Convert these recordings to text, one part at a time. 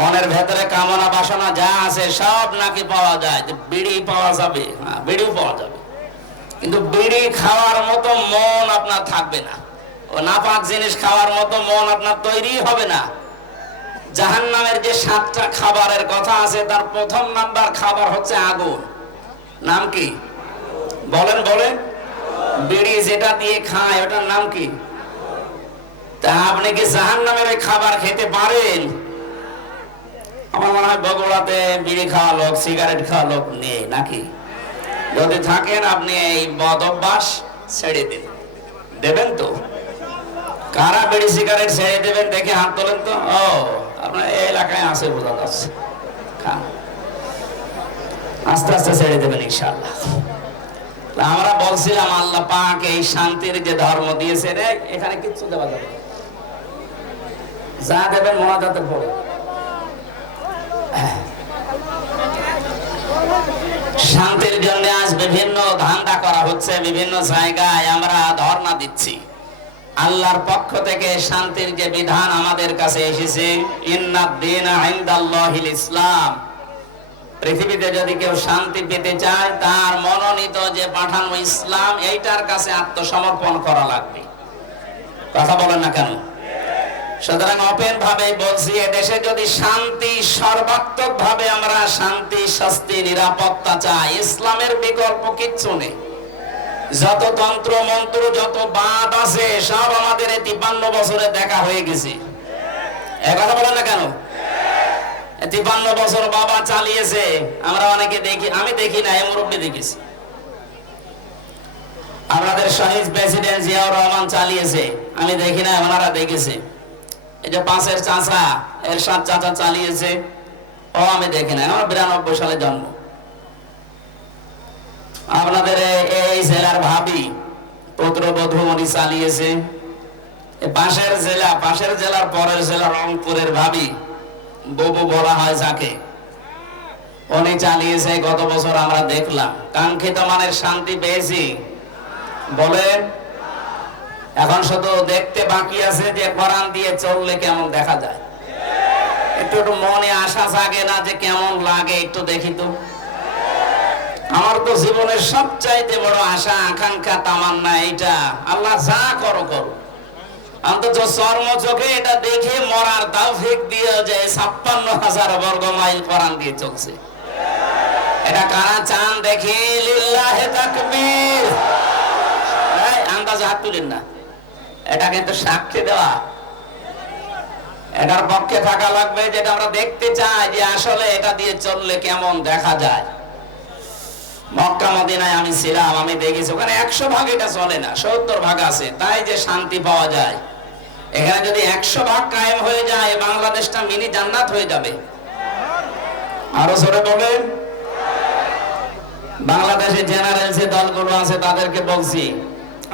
মনের ভেতরে কামনা বাসনা যা আছে সব নাকি পাওয়া যায় বিড়ি পাওয়া যাবে হ্যাঁ বিড়িও পাওয়া যাবে। কিন্তু বিড়ি খাওয়ার মতো মন আপনার থাকবে না। ও নাপাক জিনিস খাওয়ার মতো মন আপনার তৈরি হবে না। জাহান্নামের যে সাতটা খাবারের কথা আছে, তার প্রথম নাম্বার খাবার হচ্ছে আগুন। নাম কি? বলেন বলেন। বিড়ি যেটা দিয়ে খায়, ওটার নাম কি? তা আপনি কি জাহান্নামের ওই খাবার খেতে পারেন? আমার মনে হয় বগুড়াতে বিড়ি খাওয়া লোক, সিগারেট খাওয়া লোক নেই, নাকি? যদি থাকেন, আপনি এই বদ অভ্যাস ছেড়ে দিন। দেবেন তো? কারা বিড়ি, সিগারেট ছেড়ে দেবেন, দেখে হাত তোলেন তো? ও, আপনার এই এলাকায় আছে বোঝা যাচ্ছে। আস্তে আস্তে ছেড়ে দেবেন ইনশাল্লাহ আমরা বলছিলাম, আল্লাহ পাক এই শান্তির যে ধর্ম দিয়েছে রে এখানে কিচ্ছু দেওয়া যাবে। যা দেবেন, মহাজাতে পড়ে শান্তির জন্য আজ বিভিন্ন ধান্দা করা হচ্ছে, বিভিন্ন জায়গায় আমরা ধর্ণা দিচ্ছি। আল্লাহর পক্ষ থেকে শান্তির যে বিধান আমাদের কাছে এসেছে ইসলাম। পৃথিবীতে যদি কেউ শান্তি পেতে চায়, তার মনোনীত যে পাঠানো ইসলাম, এইটার কাছে আত্মসমর্পণ করা লাগবে। কথা বলেন না কেন? সুতরাং ওপেন ভাবে বলছি দেশে যদি শান্তি সর্বাত্মক ভাবে আমরা শান্তি, শাস্তি, নিরাপত্তা চাই, ইসলামের বিকল্প কিচ্ছু নেই। যত তন্ত্র, মন্ত্র, যত বাদ আছে, সব আমাদের এই তিপ্পান্ন বছরে দেখা হয়ে গেছে। এ কথা বলেন না কেন? তিপ্পান্ন বছর বাবা চালিয়েছে, আমরা অনেকে দেখি, আমি দেখি না মুরব্বী দেখিছি। আমাদের শহীদ প্রেসিডেন্ট জিয়াউর রহমান চালিয়েছে, আমি দেখি না, ওনারা দেখেছে। এই যে পাঁচের চাচা, এরশাদ চাচা চালিয়েছে। ও, আমি দেখি আমার বিরানব্বই সালে জন্ম। আপনাদের এই জেলার ভাবি পুত্রবধূ উনি চালিয়েছে পাশের জেলা, পাশের জেলার পরের জেলা রংপুরের ভাবি, ববু বলা হয় যাকে। উনি চালিয়েছে, গত বছর আমরা দেখলাম। কাঙ্ক্ষিত মানের শান্তি পেয়েছি। বলেন এখন শুধু দেখতে বাকি আছে যে কোরআন দিয়ে চললে কেমন দেখা যায়। একটু একটু মনে আশা জাগে না যে কেমন লাগে, একটু দেখি তো। আমার তো জীবনের সবচাইতে বড় আশা, আকাঙ্ক্ষা, তামান্না এইটা। আল্লাহ যা করো করো। অন্তত চর্ম চোখে এটা দেখে মরার তাওফিক দিয়ে যে ছাপ্পান্ন হাজার বর্গ মাইল কোরআন দিয়ে চলছে। এটা কারা চান দেখি? লিল্লাহে তাকবীর। আন্দাজে হাত তুলেন না। এটা কিন্তু সাক্ষী দেওয়া। এটার পক্ষে থাকা লাগবে যেটা আমরা দেখতে চাই যে আসলে এটা দিয়ে চললে কেমন দেখা যায়। মক্কা মদিনায় আমি ছিলাম, আমি দেখেছি, ওখানে একশো ভাগ এটা চলে না, সত্তর ভাগ আছে, তাই যে শান্তি পাওয়া যায়। এখানে যদি একশো ভাগ কায়েম হয়ে যায়, বাংলাদেশটা মিনি জান্নাত হয়ে যাবে। আরও জোরে বলেন বাংলাদেশে জেনারেল যে দলগুলো আছে, তাদেরকে বলছি,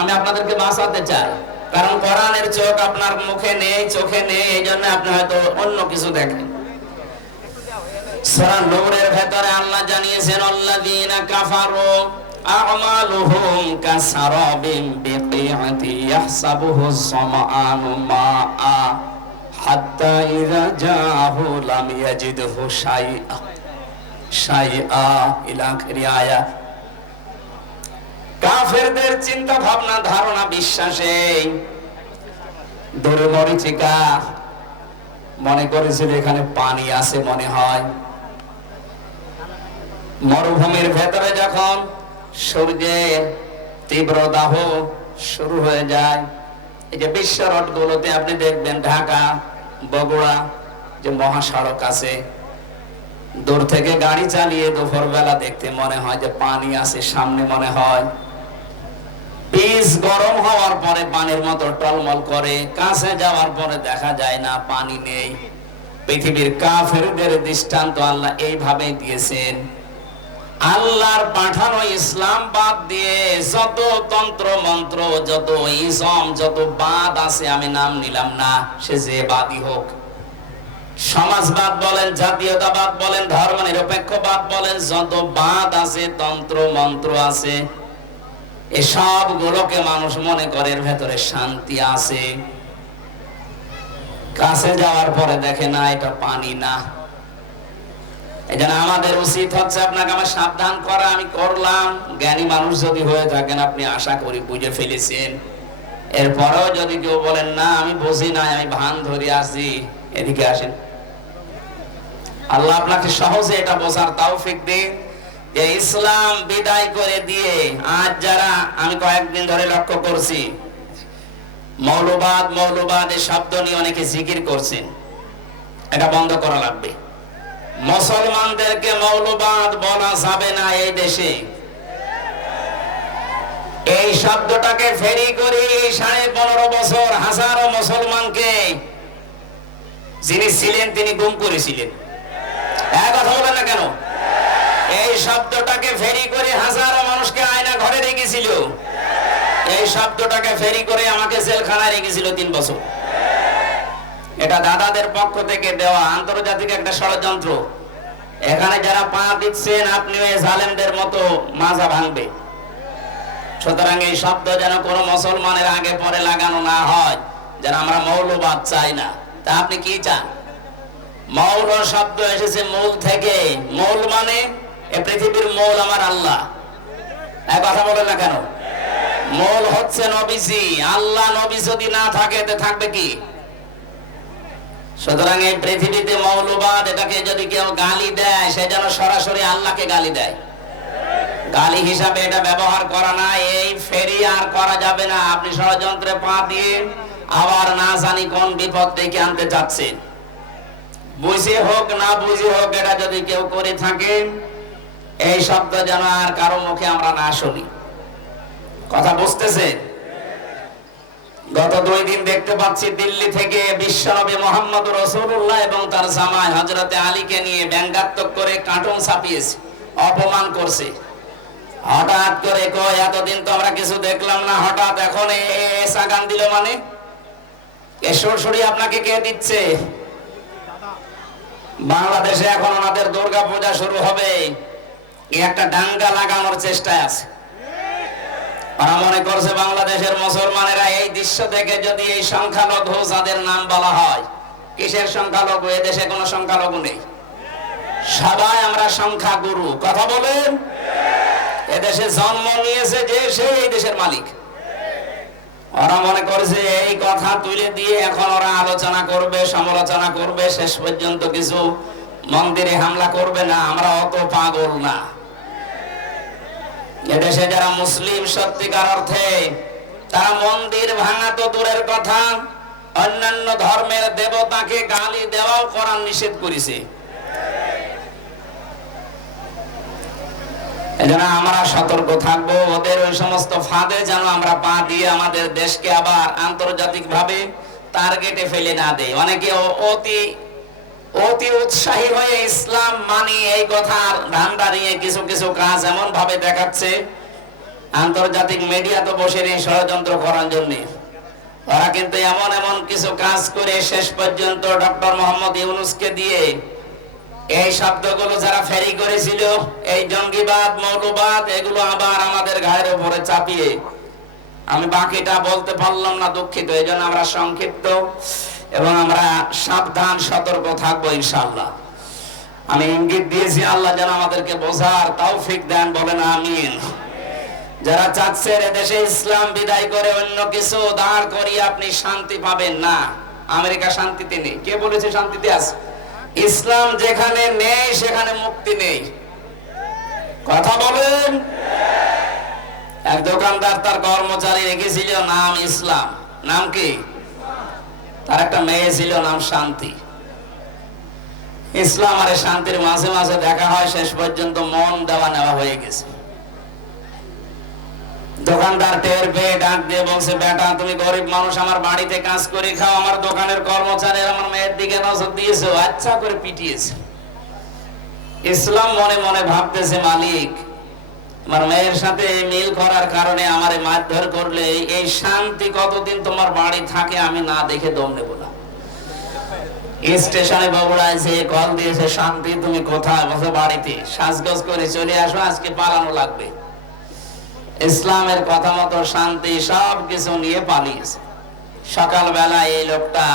আমি আপনাদেরকে বাঁচাতে চাই। কারণ কোরআনের চোখ আপনার মুখে নেই, চোখে নেই, এই জন্য আপনি হয়তো অন্য কিছু দেখেন। সূরা ভেতরে আল্লাহ জানিয়েছেন কাফেরদের চিন্তা ভাবনা, ধারণা, বিশ্বাসে দূরে মরিচিকা মনে করেছিল এখানে পানি আছে মনে হয়। মরুভূমির ভেতরে যখন সূর্যের তীব্র দাহ শুরু হয়ে যায়, এই যে বিশ্ব রোড গুলোতে আপনি দেখবেন ঢাকা, বগুড়া, যে মহাসড়ক আছে, দূর থেকে গাড়ি চালিয়ে দুপুর বেলা দেখতে মনে হয় যে পানি আছে, সামনে মনে হয় পিস গরম হওয়ার পরে পানির মতো টলমল করে, কাছে যাওয়ার পরে দেখা যায় না পানি নেই। পৃথিবীর কাফেরদের দৃষ্টান্ত আল্লাহ এইভাবে দিয়েছেন। আল্লাহর পাঠানো ইসলাম বাদ দিয়ে যত তন্ত্র, মন্ত্র, যত ইসম, যত বাদ আছে আমি নাম নিলাম না, সে যে বাদই হোক। সমাজবাদ বলেন, জাতীয়তাবাদ বলেন ধর্ম নিরপেক্ষবাদ বলেন, যত বাদ আছে, তন্ত্র, মন্ত্র আছে এসব গুলোকে মানুষ মনে করে এর ভেতরে শান্তি আছে। কাছে যাওয়ার পরে দেখে, না, এটা পানি না। এই আমাদের উচিত হচ্ছে আপনাকে আমার সাবধান করা, আমি করলাম। জ্ঞানী মানুষ যদি হয়ে থাকেন, আপনি আশা করি বুঝে ফেলেছেন। এরপরেও যদি কেউ বলেন, না, আমি বুঝি নাই, আমি ভান ধরে আসি এদিকে আসেন। আল্লাহ আপনাকে সহজে এটা বোঝার তৌফিক দিন। ইসলাম বিদায় করে দিয়ে আজ যারা আমি কয়েকদিন ধরে লক্ষ্য করছি, মৌলবাদ মৌলবাদ এই শব্দ নিয়ে অনেকে জিকির করছেন। এটা বন্ধ করা লাগবে। মুসলমানদেরকে মৌলবাদ বলা যাবে না এই দেশে। এই শব্দটাকে ফেরি করে সাড়ে পনেরো বছর হাজারো মুসলমানকে যিনি ছিলেন তিনি গুম করেছিলেন। এক কথা বলেন না কেন? শব্দটাকে ফেরি করে হাজারো মানুষকে আয়না ঘরে রেখেছিল। এই শব্দটাকে ফেরি করে আমাকে জেলখানায় রেখেছিল তিন বছর। এটা দাদাদের পক্ষ থেকে দেওয়া আন্তর্জাতিক একটা ষড়যন্ত্র। এখানে যারা পা দিচ্ছেন আপনি ওই জালেমদের মতো মাজা ভাঙবে। সুতরাং এই শব্দ যেন কোনো মুসলমানের আগে পরে লাগানো না হয়, যেন আমরা মৌলবাদ চাই না। তা আপনি কি চান? মৌল শব্দ এসেছে মূল থেকে। মৌল মানে এ পৃথিবীর মূল আমার আল্লাহ। এক কথা বলে না কেন? মূল হচ্ছে নবীজি। আল্লাহ নবী যদি না থাকে থাকবে কি? সুতরাং এই পৃথিবীতে মৌলবাদ, এটাকে যদি কেউ গালি দেয়, সে যেন সরাসরি আল্লাহকে গালি দেয়। গালি হিসাবে এটা ব্যবহার করা না, এই ফেরি আর করা যাবে না। আপনি ষড়যন্ত্রে পা দিয়ে আবার না জানি কোন বিপদ ডেকে আনতে চাচ্ছেন। বুঝে হোক, না বুঝে হোক, এটা যদি কেউ করে থাকে এই শব্দ যেন আর কারও মুখে আমরা না শুনি। কথা বুঝতেছে? গত দুই দিন দেখতে পাচ্ছি দিল্লি থেকে বিশ্বনবী মোহাম্মদ রসুল্লাহ এবং তার জামাই হজরতে আলীকে নিয়ে ব্যঙ্গাত্মক করে কার্টুন ছাপিয়েছে, অপমান করছে। হঠাৎ করে কয়, এতদিন তো আমরা কিছু দেখলাম না, হঠাৎ এখন সাগান দিল মানে? এ সরসরি আপনাকে কে দিচ্ছে? বাংলাদেশে এখন ওনাদের দুর্গা পূজা শুরু হবে। একটা ডাঙ্গা লাগানোর চেষ্টায় আছে। ওরা মনে করছে বাংলাদেশের মুসলমানেরা এই দৃশ্য থেকে যদি এই সংখ্যালঘু যাদের নাম বলা হয়, কিসের সংখ্যালঘু? দেশে কোনো সংখ্যালঘু নেই। সবাই আমরা সংখ্যা গুরু কথা বলেন? এদেশে জন্ম নিয়েছে যে দেশের মালিক। ওরা মনে করছে এই কথা তুলে দিয়ে এখন ওরা আলোচনা করবে, সমালোচনা করবে, শেষ পর্যন্ত কিছু মন্দিরে হামলা করবে না, আমরা অত পাগল না। এদেশে যারা মুসলিম সত্যিকার অর্থে, তারা মন্দির ভাঙা তো দূরের কথা, অন্যান্য ধর্মের দেবতাকে গালি দেওয়াও করার নিষেধ করেছে। আমরা সতর্ক থাকব, ওদের ওই সমস্ত ফাঁদে যেন আমরা পা দিয়ে আমাদের দেশকে আবার আন্তর্জাতিক ভাবে টার্গেটে ফেলে না দেয় অনেকে অতি অতি উৎসাহী হয়ে ইসলাম মানি এই কথার ধান্দা নিয়ে কিছু কিছু কাজ এমন ভাবে দেখাচ্ছে। আন্তর্জাতিক মিডিয়া তো বসে নেই ষড়যন্ত্র করার জন্য। ওরা কিন্তু এমন এমন কিছু কাজ করে শেষ পর্যন্ত ডক্টর মোহাম্মদ ইউনুসকে দিয়ে এই শব্দগুলো যারা ফেরি করেছিল, এই জঙ্গিবাদ মৌলবাদ এগুলো আবার আমাদের গায়ের উপরে চাপিয়ে। আমি বাকিটা বলতে পারলাম না দুঃখিত এই আমরা সংক্ষিপ্ত। এবং আমরা সাবধান, সতর্ক থাকব ইনশাল্লাহ আমি ইঙ্গিত দিয়েছি, আল্লাহ যেন আমাদেরকে বোঝার তৌফিক দেন, বলেন আমিন। যারা চাচ্ছেন এদেশে ইসলাম বিদায় করে অন্য কিছু দাঁড় করিয়ে আপনি শান্তি পাবেন না। আমেরিকা শান্তিতে নেই। কে বলেছে শান্তিতে আছে? ইসলাম যেখানে নেই, সেখানে মুক্তি নেই। কথা বলেন? এক দোকানদার তার কর্মচারী রেখেছিল, নাম ইসলাম। নাম কি? তার একটা মেয়ে ছিল, নাম শান্তি। ইসলাম আর শান্তির মাঝে মাঝে দেখা হয়, শেষ পর্যন্ত মন দেওয়া নেওয়া হয়ে গেছে। দোকানদার টের পেয়ে ডাক দিয়ে বলছে, বেটা, তুমি গরিব মানুষ, আমার বাড়িতে কাজ করে খাও, আমার দোকানের কর্মচারী আমার মেয়ের দিকে নজর দিয়েছ আচ্ছা করে পিটিয়েছে। ইসলাম মনে মনে ভাবতেছে, মালিক আমার মেয়ের সাথে মিল করার কারণে আমারে মারধর করলে এই শান্তি কতদিন তোমার বাড়ি থাকে আমি না দেখে দম নেব না। স্টেশনে বগুড়ায় যে কল দিয়েছে, শান্তি, তুমি কোথায়? বসে বাড়িতে। সাজগজ করে চলে আসো, আজকে পালানো লাগবে। ইসলামের কথা মতো শান্তি সব কিছু নিয়ে পালিয়েছে। সকালবেলা এই লোকটা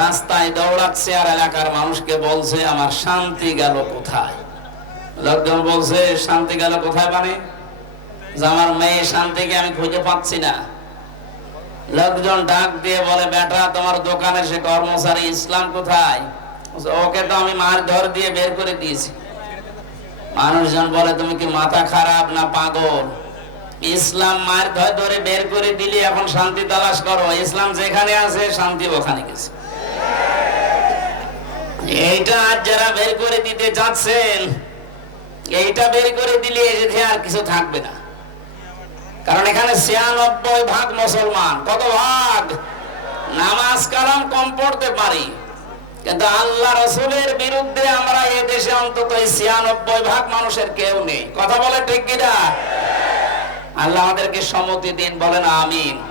রাস্তায় দৌড়াচ্ছে আর এলাকার মানুষকে বলছে, আমার শান্তি গেল কোথায়? লোকজন বলছে, শান্তি গেল কোথায় মানে? যে আমার মেয়ে শান্তিকে আমি খুঁজে পাচ্ছি না। লোকজন ডাক দিয়ে বলে, বেটা, তোমার দোকানে সে কর্মচারী ইসলাম কোথায়? ওকে তো আমি মার ধর দিয়ে বের করে দিয়েছি। মানুষজন বলে, তুমি কি মাথা খারাপ না পাগল? ইসলাম মায়ের ধর ধরে বের করে দিলি, এখন শান্তি তালাশ করো। ইসলাম যেখানে আছে, শান্তি ওখানে গেছে। এইটা যারা বের করে দিতে চাচ্ছেন এইটা বের করে দিলে এসে আর কিছু থাকবে না। কারণ এখানে ছিয়ানব্বই ভাগ মুসলমান। কত ভাগ? নামাজ কালাম কম পড়তে পারি। কিন্তু আল্লাহ রসুলের বিরুদ্ধে আমরা এ দেশে অন্তত ছিয়ানব্বই ভাগ মানুষের কেউ নেই। কথা বলে ঠিক কিনা? আল্লাহ আমাদেরকে সম্মতি দিন, বলেন আমিন।